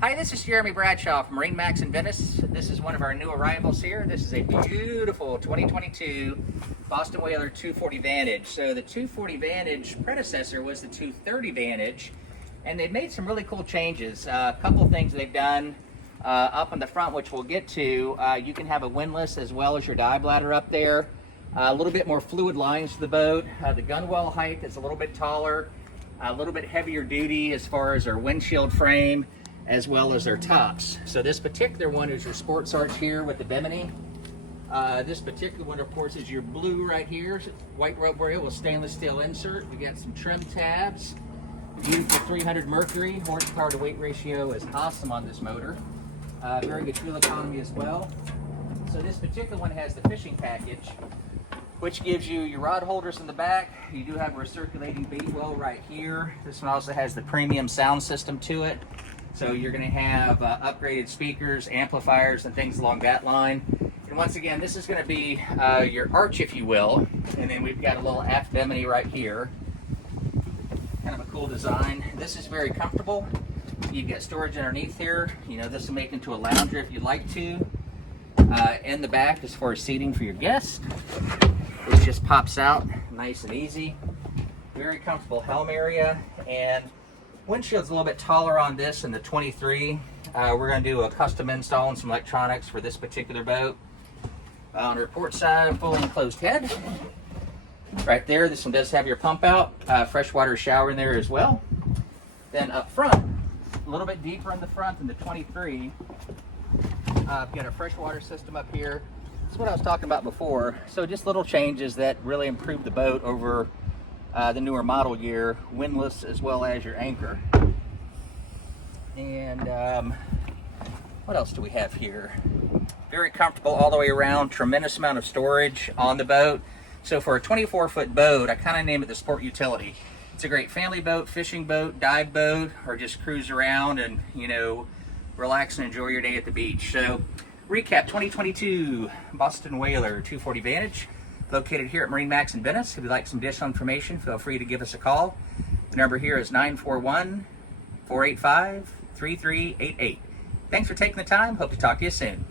Hi, this is Jeremy Bradshaw from MarineMax in Venice. This is one of our new arrivals here. This is a beautiful 2022 Boston Whaler 240 Vantage. So the 240 Vantage predecessor was the 230 Vantage, and they've made some really cool changes. A couple of things they've done up on the front, which we'll get to. You can have a windlass as well as your dive bladder up there. A little bit more fluid lines to the boat. The gunwale height is a little bit taller, a little bit heavier duty as far as our windshield frame, as well as their tops. So this particular one is your sports arch here with the bimini. This particular one, of course, is your blue right here, white rope rail with stainless steel insert. We got some trim tabs, beautiful 300 mercury, horsepower to weight ratio is awesome on this motor. Very good fuel economy as well. So this particular one has the fishing package, which gives you your rod holders in the back. You do have a recirculating bait well right here. This one also has the premium sound system to it. So you're going to have upgraded speakers, amplifiers, and things along that line. And once again, this is going to be your arch, if you will. And then we've got a little aft bimini right here. Kind of a cool design. This is very comfortable. You've got storage underneath here. You know, this will make into a lounger if you'd like to. In the back, as far as seating for your guests, it just pops out nice and easy. Very comfortable helm area, and windshield's a little bit taller on this than the 23. We're going to do a custom install and some electronics for this particular boat. On the port side, fully enclosed head. Right there, this one does have your pump out, freshwater shower in there as well. Then up front, a little bit deeper in the front than the 23. We've got a freshwater system up here. This is what I was talking about before. So just little changes that really improve the boat over the newer model year, windlass as well as your anchor. And what else do we have here? Very comfortable all the way around, tremendous amount of storage on the boat. So for a 24-foot boat, I kind of name it the sport utility. It's a great family boat, fishing boat, dive boat, or just cruise around and, you know, relax and enjoy your day at the beach. So recap, 2022 Boston Whaler 240 Vantage, located here at MarineMax in Venice. If you'd like some additional information, feel free to give us a call. The number here is 941-485-3388. Thanks for taking the time. Hope to talk to you soon.